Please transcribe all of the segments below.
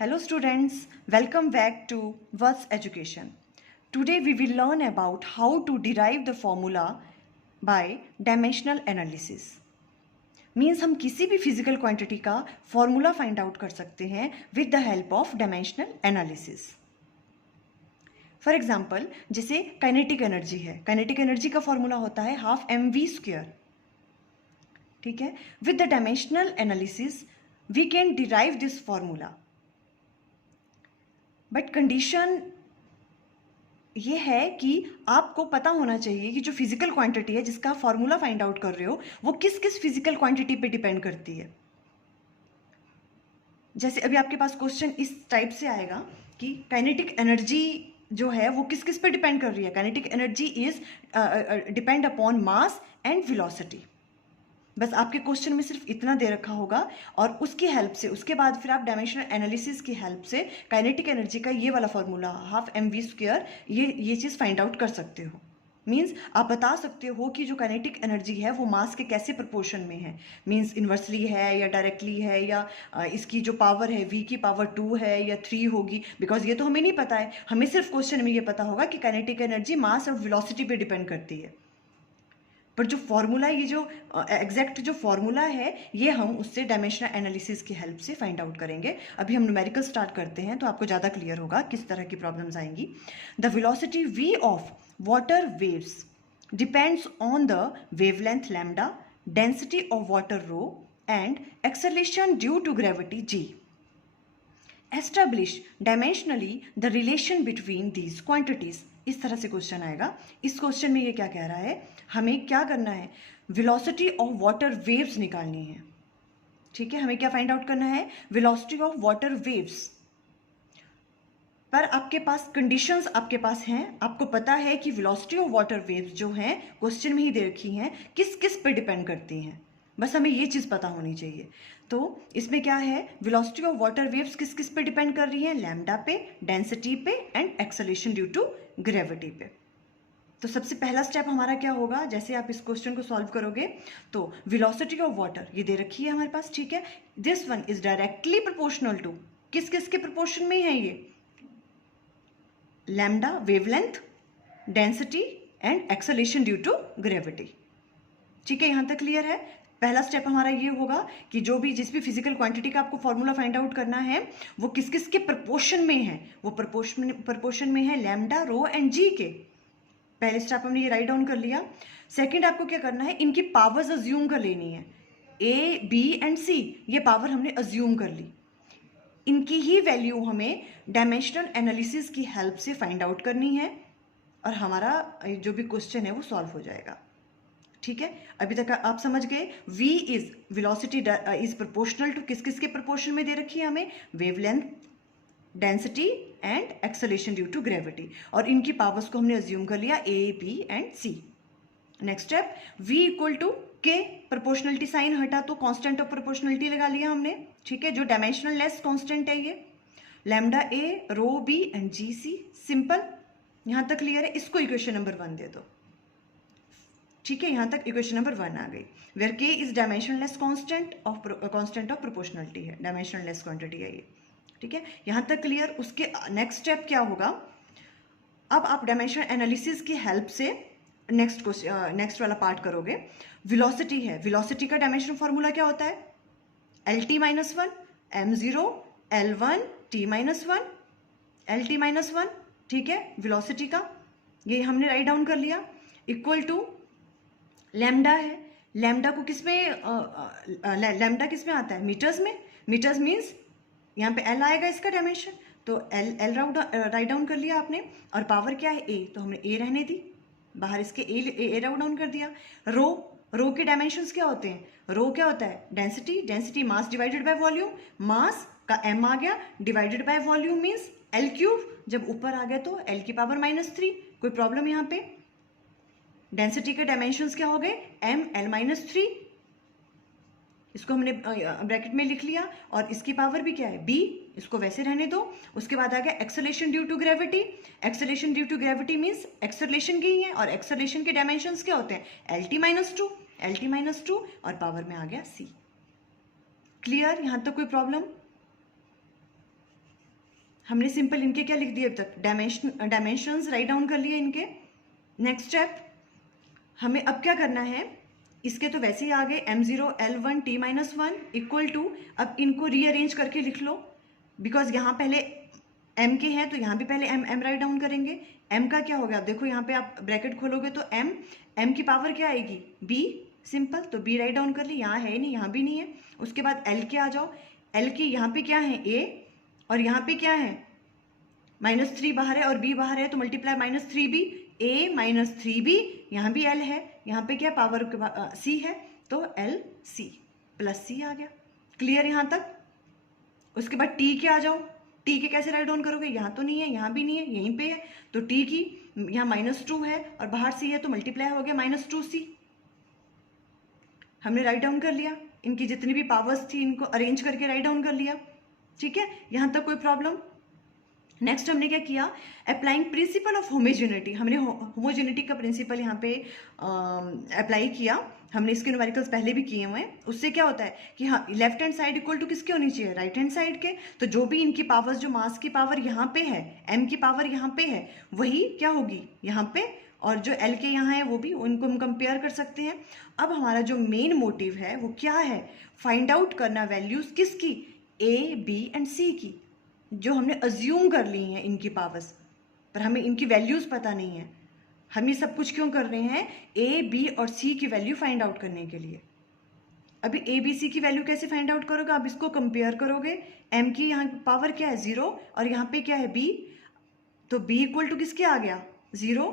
Hello students, welcome back to What's Education. Today we will learn about how to derive the formula by dimensional analysis. Means हम किसी भी physical quantity का formula find out कर सकते हैं with the help of dimensional analysis. For example जैसे kinetic energy है, kinetic energy का फॉर्मूला होता है हाफ mv². ठीक है, with the dimensional analysis we can derive this formula. But condition ये है कि आपको पता होना चाहिए कि जो फिजिकल क्वांटिटी है जिसका फॉर्मूला फाइंड आउट कर रहे हो वो किस किस फिजिकल क्वांटिटी पे डिपेंड करती है. जैसे अभी आपके पास क्वेश्चन इस टाइप से आएगा कि काइनेटिक एनर्जी जो है वो किस किस पे डिपेंड कर रही है. Kinetic energy is depend upon mass and velocity. बस आपके क्वेश्चन में सिर्फ इतना दे रखा होगा और उसकी हेल्प से उसके बाद फिर आप डायमेंशनल एनालिसिस की हेल्प से काइनेटिक एनर्जी का ये वाला फॉर्मूला हाफ mv² ये चीज़ फाइंड आउट कर सकते हो. मीन्स आप बता सकते हो कि जो काइनेटिक एनर्जी है वो मास के कैसे प्रपोर्शन में है. मीन्स इन्वर्सली है या डायरेक्टली है या इसकी जो पावर है v की पावर 2 है या 3 होगी. बिकॉज ये तो हमें नहीं पता है, हमें सिर्फ क्वेश्चन में ये पता होगा कि काइनेटिक एनर्जी मास और वेलोसिटी पे डिपेंड करती है. पर जो फॉर्मूला ये जो एग्जैक्ट जो फॉर्मूला है ये हम उससे डायमेंशनल एनालिसिस की हेल्प से फाइंड आउट करेंगे. अभी हम न्यूमेरिकल स्टार्ट करते हैं तो आपको ज़्यादा क्लियर होगा किस तरह की प्रॉब्लम्स आएंगी. The velocity v of water waves depends on the wavelength lambda, density of water rho and acceleration due to gravity g. Establish dimensionally the relation between these quantities. इस तरह से क्वेश्चन आएगा. इस क्वेश्चन में ये क्या कह रहा है, हमें क्या करना है, वेलोसिटी ऑफ वाटर वेव्स निकालनी है. ठीक है, हमें क्या फाइंड आउट करना है, वेलोसिटी ऑफ वाटर वेव्स. पर आपके पास कंडीशंस आपके पास हैं, आपको पता है कि वेलोसिटी ऑफ वाटर वेव्स जो हैं क्वेश्चन में ही दे रखी हैं किस किस पे डिपेंड करती हैं. बस हमें ये चीज़ पता होनी चाहिए. तो इसमें क्या है, वेलोसिटी ऑफ वाटर वेव्स किस किस पे डिपेंड कर रही है, लैम्डा पे, डेंसिटी पे and acceleration due to gravity पे. तो सबसे पहला स्टेप हमारा क्या होगा, जैसे आप इस क्वेश्चन को सॉल्व करोगे तो वेलोसिटी ऑफ वाटर ये दे रखी है हमारे पास. ठीक है, this one is directly proportional to, किस किस के प्रोपोर्शन में है ये, lambda wavelength, density and acceleration due to gravity. ठीक है, यहां तक क्लियर है. पहला स्टेप हमारा ये होगा कि जो भी जिस भी फिजिकल क्वांटिटी का आपको फॉर्मूला फाइंड आउट करना है वो किस किस के प्रपोर्शन में है, वो प्रपोर्शन में है लैम्डा, रो एंड जी के. पहले स्टेप हमने ये राइट डाउन कर लिया. सेकंड आपको क्या करना है, इनकी पावर्स अज्यूम कर लेनी है. ए बी एंड सी ये पावर हमने अज्यूम कर ली. इनकी ही वैल्यू हमें डायमेंशनल एनालिसिस की हेल्प से फाइंड आउट करनी है और हमारा जो भी क्वेश्चन है वो सॉल्व हो जाएगा. ठीक है, अभी तक आप समझ गए. v is velocity is proportional to किस किस के प्रोपोर्शन में दे रखी है हमें, wavelength, density and acceleration due to gravity. और इनकी पावर्स को हमने अज्यूम कर लिया a b and c. Next step, v equal to k, proportionality sign हटा तो कांस्टेंट ऑफ प्रोपोर्शनलिटी लगा लिया हमने. ठीक है, जो डायमेंशनल लेस कांस्टेंट है ये, lambda a, rho b and G C. Simple, यहां तक क्लियर है. इसको इक्वेशन नंबर 1 दे दो. ठीक है, यहां तक इक्वेशन नंबर 1 आ गई, where k is dimensionless constant of proportionality है, डायमेंशनलेस क्वांटिटी है ये. ठीक है, यहां तक क्लियर. उसके नेक्स्ट स्टेप क्या होगा, अब आप डायमेंशनल एनालिसिस की हेल्प से नेक्स्ट वाला पार्ट करोगे. वेलोसिटी है, वेलोसिटी का डायमेंशन फॉर्मूला क्या होता है, LT-1 m0 L1 T-1 LT-1. ठीक है, वेलोसिटी का ये हमने राइट डाउन कर लिया. इक्वल टू लैम्डा है, लैम्डा को किस में लैम्डा किस में आता है, मीटर्स में. मीटर्स मीन्स यहाँ पे L आएगा इसका डायमेंशन, तो L राइट डाउन कर लिया आपने. और पावर क्या है, A, तो हमने A रहने दी, बाहर इसके A राइट डाउन कर दिया. रो के डायमेंशंस क्या होते हैं, रो क्या होता है, density mass divided by volume. Mass का m आ गया divided by volume means L3. जब ऊपर आ गया तो L की पावर -3. कोई प्रॉब्लम यहाँ पे. डेंसिटी के डायमेंशंस क्या हो गए, m L-3. इसको हमने ब्रैकेट में लिख लिया. और इसकी पावर भी क्या है, b, इसको वैसे रहने दो. उसके बाद आ गया acceleration due to gravity. Acceleration due to gravity means acceleration की है और एक्सेलरेशन के डायमेंशंस क्या होते हैं, LT-2 और पावर में आ गया c. क्लियर, यहां तक कोई प्रॉब्लम. हमने सिंपल इनके क्या लिख दिए अब तक, डायमेंशंस राइट डाउन कर लिए इनके। नेक्स्ट स्टेप हमें अब क्या करना है, इसके तो वैसे ही आ गए m0 L1 t-1 equal to, अब इनको रीअरेंज करके लिख लो, बिकॉज यहाँ पहले m के हैं तो यहाँ भी पहले m राइट डाउन करेंगे। m का क्या हो गया, अब देखो यहाँ पे आप ब्रैकेट खोलोगे तो m की पावर क्या आएगी, b, सिंपल, तो b राइट डाउन कर ली, यहाँ है नहीं, यहाँ भी नहीं है। उसके बाद l के आ जाओ, l की यहाँ पे क्या है a, और यहाँ पे क्या है -3 बाहर है और b बाहर है, तो मल्टीप्लाई -3b, a -3b, यहाँ भी l है, यहाँ पे क्या पावर c है, तो LC प्लस c आ गया। क्लियर यहाँ तक। उसके बाद t के आ जाओ, t के कैसे राइट डाउन करोगे, यहाँ तो नहीं है, यहाँ भी नहीं है, यहीं पे है, तो t की यहाँ -2 है और बाहर c है, तो मल्टीप्लाई हो गया -2c। हमने राइट डाउन कर लिया, इनकी जितनी भी पावर्स थी इनको अरेंज करके राइट डाउन कर लिया। ठीक है, यहाँ तक कोई प्रॉब्लम। नेक्स्ट हमने क्या किया, अप्लाइंग प्रिंसिपल ऑफ होमोजेनिटी, हमने होमोजेनिटी का प्रिंसिपल यहाँ पे अप्लाई किया। हमने इसके न्यूमेरिकल्स पहले भी किए हुए हैं। उससे क्या होता है कि हाँ, left hand side equal to किसके होनी चाहिए, राइट हैंड साइड के। तो जो भी इनकी पावर्स, जो मास की पावर यहाँ पे है, m की पावर यहाँ पे है, वही क्या होगी यहाँ पे, और जो l के यहाँ है वो भी, उनको हम कंपेयर कर सकते हैं। अब हमारा जो मेन मोटिव है वो क्या है, फाइंड आउट करना वैल्यूज किसकी, a, b एंड c की, जो हमने अज्यूम कर ली हैं इनकी पावर्स, पर हमें इनकी वैल्यूज़ पता नहीं है। हम ये सब कुछ क्यों कर रहे हैं, ए, बी और सी की वैल्यू फाइंड आउट करने के लिए। अभी ए, बी, सी की वैल्यू कैसे फाइंड आउट करोगे, आप इसको कंपेयर करोगे, एम की यहाँ पावर क्या है 0 और यहाँ पे क्या है b, तो b इक्वल टू किसके आ गया 0,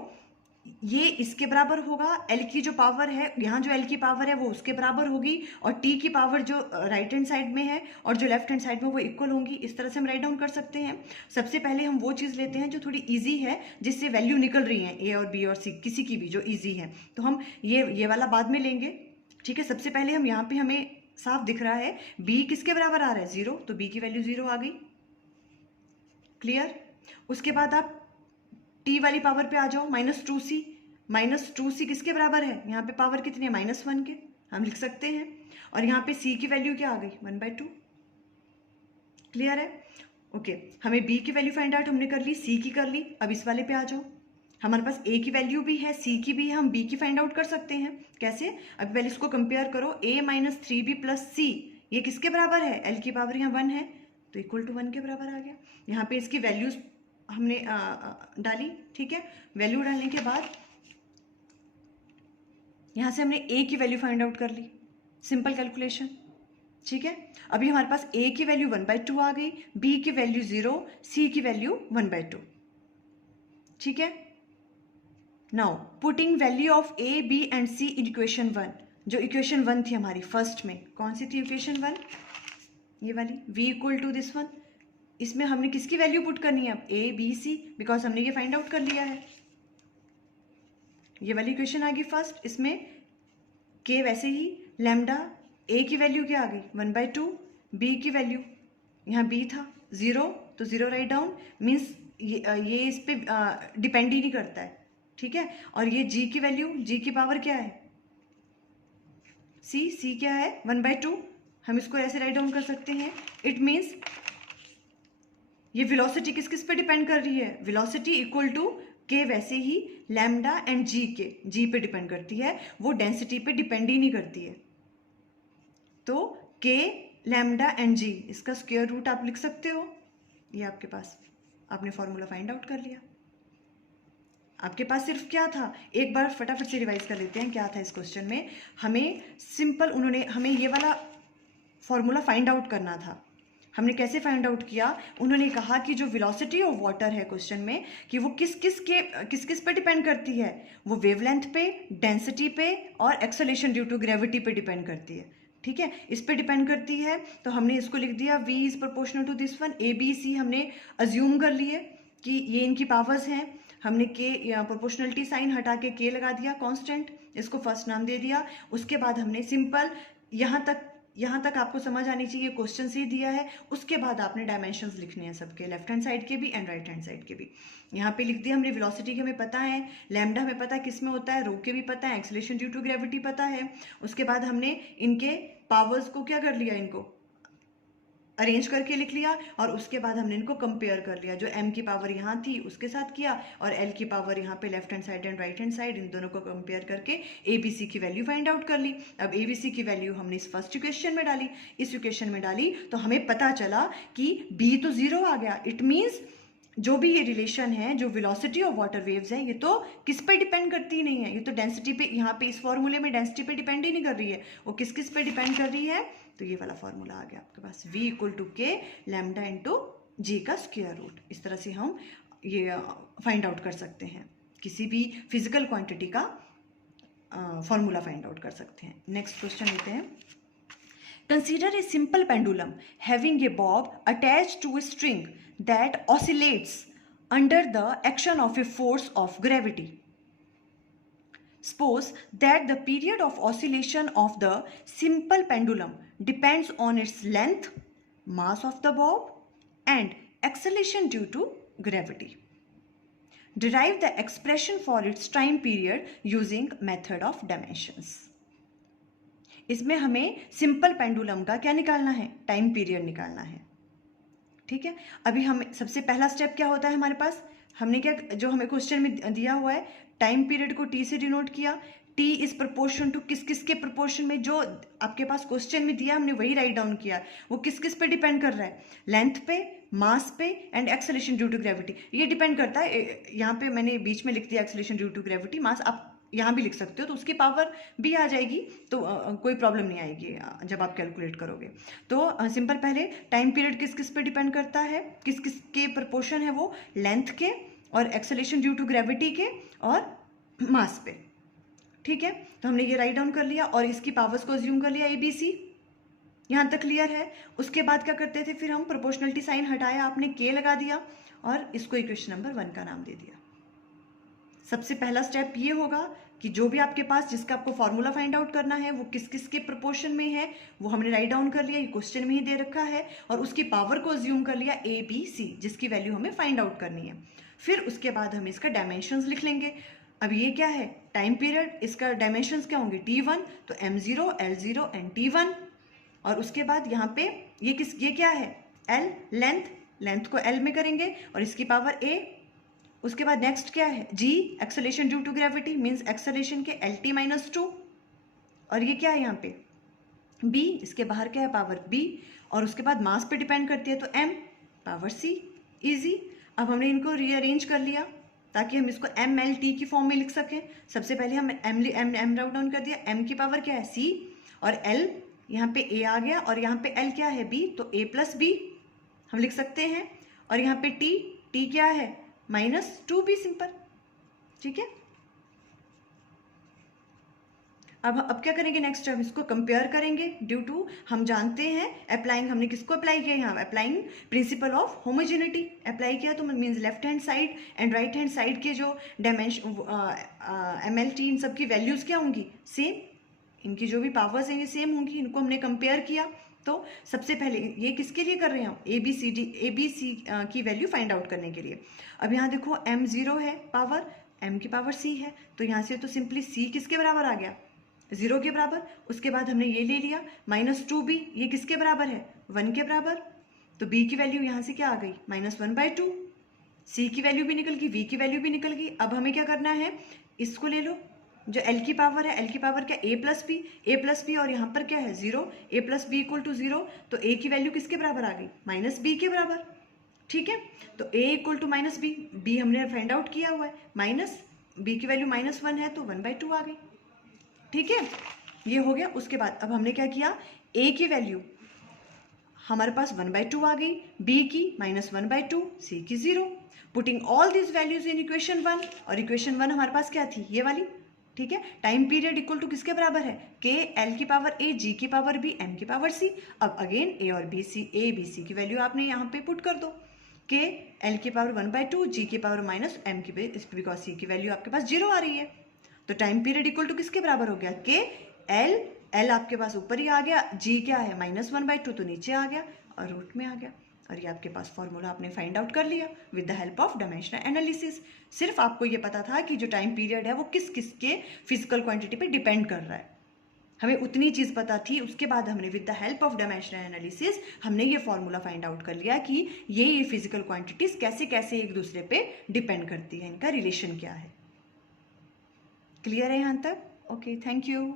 ये इसके बराबर होगा। L की जो पावर है, यहाँ जो L की पावर है वो उसके बराबर होगी, और T की पावर जो राइट हैंड साइड में है और जो लेफ्ट हैंड साइड में वो इक्वल होंगी। इस तरह से हम राइट डाउन कर सकते हैं। सबसे पहले हम वो चीज़ लेते हैं जो थोड़ी इजी है, जिससे वैल्यू निकल रही है A और B और C, किसी की भी जो इजी है, तो हम ये वाला बाद में लेंगे। ठीक है, सबसे पहले हम यहाँ पे, हमें साफ दिख रहा है B किसके बराबर आ रहा है 0, तो B की वैल्यू 0 आ गई। क्लियर। उसके बाद आप t वाली पावर पे आ जाओ, -2c, -2c किसके बराबर है, यहाँ पे पावर कितनी है -1 के, हम लिख सकते हैं। और यहाँ पे c की वैल्यू क्या आ गई 1/2। क्लियर है, ओके। हमें b की वैल्यू फाइंड आउट हमने कर ली, c की कर ली। अब इस वाले पे आ जाओ, हमारे पास a की वैल्यू भी है, c की भी है, हम b की फाइंड आउट कर सकते हैं। कैसे, अब पहले इसको कंपेयर करो, a -3b प्लस c, ये किसके बराबर है, l की पावर यहाँ 1 है, तो इक्वल टू 1 के बराबर आ गया। यहाँ पे इसकी वैल्यूज हमने डाली। ठीक है, वैल्यू डालने के बाद यहाँ से हमने a की वैल्यू फाइंड आउट कर ली, सिंपल कैलकुलेशन। ठीक है, अभी हमारे पास a की वैल्यू 1/2 आ गई, b की वैल्यू 0, c की वैल्यू 1/2। ठीक है, now putting value of a, b and c in equation 1। जो इक्वेशन 1 थी हमारी फर्स्ट में, कौन सी थी इक्वेशन 1, ये वाली, v equal to this one. इसमें हमने किसकी वैल्यू पुट करनी है अब, a, b, c, बिकॉज हमने ये फाइंड आउट कर लिया है। ये वाली इक्वेशन आ गई फर्स्ट, इसमें k वैसे ही लैम्डा, a की वैल्यू क्या आ गई 1/2, b की वैल्यू यहाँ b था 0, तो 0 राइट डाउन, मीन्स ये इस पे डिपेंड ही नहीं करता है। ठीक है, और ये g की वैल्यू, g की पावर क्या है c क्या है 1/2, हम इसको ऐसे राइट डाउन कर सकते हैं। इट मीन्स ये वेलोसिटी किस किस पे डिपेंड कर रही है, वेलोसिटी इक्वल टू के, वैसे ही लैम्डा एंड जी के, जी पे डिपेंड करती है, वो डेंसिटी पे डिपेंड ही नहीं करती है। तो के, लैम्डा एंड जी, इसका स्क्वायर रूट आप लिख सकते हो। ये आपके पास, आपने फॉर्मूला फाइंड आउट कर लिया। आपके पास सिर्फ क्या था, एक बार फटाफट से रिवाइज कर लेते हैं क्या था इस क्वेश्चन में। हमें सिंपल, उन्होंने हमें ये वाला फॉर्मूला फाइंड आउट करना था। हमने कैसे फाइंड आउट किया, उन्होंने कहा कि जो वेलोसिटी ऑफ वाटर है क्वेश्चन में, कि वो किस किस पे डिपेंड करती है, वो वेवलेंथ पे, डेंसिटी पे और एक्सेलरेशन ड्यू टू ग्रेविटी पे डिपेंड करती है। ठीक है, इस पे डिपेंड करती है, तो हमने इसको लिख दिया v is proportional to this one. a, b, c हमने अज्यूम कर लिए कि ये इनकी पावर्स हैं। हमने k प्रोपोर्शनलिटी साइन हटा के k लगा दिया कांस्टेंट, इसको फर्स्ट नाम दे दिया। उसके बाद हमने सिंपल, यहाँ तक आपको समझ आनी चाहिए, क्वेश्चन से ही दिया है। उसके बाद आपने डायमेंशंस लिखने हैं सबके, लेफ्ट हैंड साइड के भी एंड राइट हैंड साइड के भी। यहाँ पे लिख दिया हमने, वेलोसिटी के हमें पता है, लैम्डा हमें पता है किस में होता है, रो के भी पता है, एक्सेलरेशन ड्यू टू ग्रेविटी पता है। उसके बाद हमने इनके पावर्स को क्या कर लिया, इनको अरेंज करके लिख लिया और उसके बाद हमने इनको कंपेयर कर लिया, जो m की पावर यहाँ थी उसके साथ किया और l की पावर यहाँ पे left hand side and right hand side, इन दोनों को कंपेयर करके ABC की वैल्यू फाइंड आउट कर ली। अब ABC की वैल्यू हमने इस फर्स्ट इक्वेशन में डाली, इस इक्वेशन में डाली तो हमें पता चला कि B तो 0 आ गया। इट मीन्स जो भी ये रिलेशन है, जो वेलोसिटी ऑफ वाटर वेव्स है, ये तो किस पे डिपेंड करती नहीं है, ये तो डेंसिटी पे, यहाँ पे इस फॉर्मूले में डेंसिटी पे डिपेंड ही नहीं कर रही है, वो किस किस पे डिपेंड कर रही है। तो ये वाला फॉर्मूला आ गया आपके पास, V = K लैम्डा इंटू जी का स्क्वायर रूट। इस तरह से हम ये फाइंड आउट कर सकते हैं, किसी भी फिजिकल क्वांटिटी का फॉर्मूला फाइंड आउट कर सकते हैं। नेक्स्ट क्वेश्चन लेते हैं। Consider a simple pendulum having a bob attached to a string that oscillates under the action of a force of gravity. Suppose that the period of oscillation of the simple pendulum depends on its length, mass of the bob, and acceleration due to gravity. Derive the expression for its time period using method of dimensions. इसमें हमें simple pendulum का क्या निकालना है, time period निकालना है। ठीक है, अभी हम सबसे पहला स्टेप क्या होता है हमारे पास, हमने क्या, जो हमें क्वेश्चन में दिया हुआ है, टाइम पीरियड को टी से डिनोट किया। टी इज प्रपोर्शन टू किस किस के प्रपोर्शन में, जो आपके पास क्वेश्चन में दिया हमने वही राइट डाउन किया। वो किस किस पे डिपेंड कर रहा है, लेंथ पे, मास पे and acceleration due to gravity. ये डिपेंड करता है, यहाँ पे मैंने बीच में लिख दिया acceleration due to gravity, mass आप यहाँ भी लिख सकते हो, तो उसकी पावर भी आ जाएगी, तो कोई प्रॉब्लम नहीं आएगी जब आप कैलकुलेट करोगे। तो सिंपल पहले टाइम पीरियड किस किस पे डिपेंड करता है, किस किस के प्रपोर्शन है, वो लेंथ के और एक्सेलरेशन ड्यू टू ग्रेविटी के और मास पे। ठीक है, तो हमने ये राइट डाउन कर लिया और इसकी पावर्स को अज्यूम कर लिया ABC। यहाँ तक क्लियर है। उसके बाद क्या करते थे फिर हम, प्रोपोर्शनलिटी साइन हटाया, आपने K लगा दिया और इसको इक्वेशन नंबर 1 का नाम दे दिया। सबसे पहला स्टेप ये होगा कि जो भी आपके पास, जिसका आपको फॉर्मूला फाइंड आउट करना है, वो किस किस के प्रोपोर्शन में है, वो हमने राइट डाउन कर लिया, ये क्वेश्चन में ही दे रखा है, और उसकी पावर को अज्यूम कर लिया ABC, जिसकी वैल्यू हमें फाइंड आउट करनी है। फिर उसके बाद हम इसका डायमेंशंस लिख लेंगे। अब ये क्या है, टाइम पीरियड, इसका डायमेंशंस क्या होंगे, T1, तो M0, L0 एंड T1। और उसके बाद यहाँ पे ये क्या है, L, लेंथ को L में करेंगे और इसकी पावर A। उसके बाद नेक्स्ट क्या है, G, acceleration due to gravity, means acceleration के LT-2। और ये क्या है यहाँ पे B, इसके बाहर क्या है, पावर B। और उसके बाद मास पे डिपेंड करती है, तो M, पावर C। इजी। अब हमने इनको रीअरेंज कर लिया ताकि हम इसको MLT की फॉर्म में लिख सकें। सबसे पहले हम M राउट डाउन कर दिया, M की पावर क्या है C, और L यहाँ पे A आ गया, और यहाँ पे L क्या है B, तो A+B हम लिख सकते हैं। और यहाँ पे T क्या है, -2B, सिंपल। ठीक है, अब क्या करेंगे, नेक्स्ट स्टेप इसको कंपेयर करेंगे ड्यू टू, हम जानते हैं अप्लाइंग, हमने किसको अप्लाई किया यहाँ, applying principle of homogeneity apply किया, तो means left hand side and right hand side के जो डायमेंशन MLT, इन सब की वैल्यूज़ क्या होंगी, सेम, इनकी जो भी पावर्स हैं ये सेम होंगी। इनको हमने कंपेयर किया। तो सबसे पहले ये किसके लिए कर रहे हैं हम, ABC की वैल्यू फाइंड आउट करने के लिए। अब यहाँ देखो M0 है पावर, M की पावर C है, तो यहाँ से तो सिंपली C किसके बराबर आ गया, 0 के बराबर। उसके बाद हमने ये ले लिया -2B, ये किसके बराबर है, 1 के बराबर। तो B की वैल्यू यहाँ से क्या आ गई, -1/2। C की वैल्यू भी निकल गई, V की वैल्यू भी निकल गई। अब हमें क्या करना है, इसको ले लो, जो L की पावर है, L की पावर क्या, A+B, और यहाँ पर क्या है 0, A+B = 0, तो A की वैल्यू किसके बराबर आ गई, -B के बराबर। ठीक है, तो A = -B, B हमने फाइंड आउट किया हुआ है, B की वैल्यू -1 है, तो 1/2 आ गई। ठीक है, ये हो गया। उसके बाद अब हमने क्या किया, A की वैल्यू हमारे पास 1/2 आ गई, B की -1/2, C की 0। Putting all this values in equation 1, और इक्वेशन 1 हमारे पास क्या थी, ये वाली। ठीक है, टाइम पीरियड इक्वल टू किसके बराबर है, K, L की पावर A, G की पावर B, M की पावर C। अब अगेन A और B C की वैल्यू आपने यहाँ पे पुट कर दो, K, L की पावर 1/2, G की पावर -M की, बिकॉज C की वैल्यू आपके पास 0 आ रही है। तो टाइम पीरियड इक्वल टू किसके बराबर हो गया, K, L आपके पास ऊपर ही आ गया, G क्या है -1/2, तो नीचे आ गया और रूट में आ गया। और ये आपके पास फॉर्मूला आपने फाइंड आउट कर लिया with the help of dimensional analysis. सिर्फ आपको ये पता था कि जो टाइम पीरियड है वो किस किस के फिजिकल क्वांटिटी पे डिपेंड कर रहा है। हमें उतनी चीज़ पता थी, उसके बाद हमने with the help of dimensional analysis हमने ये फॉर्मूला फाइंड आउट कर लिया कि ये फिजिकल क्वांटिटीज़ कैसे कैसे एक दूसरे पे डिपेंड करती है, इनका रिलेशन क्या है। क्लियर है यहाँ तक? Okay, thank you.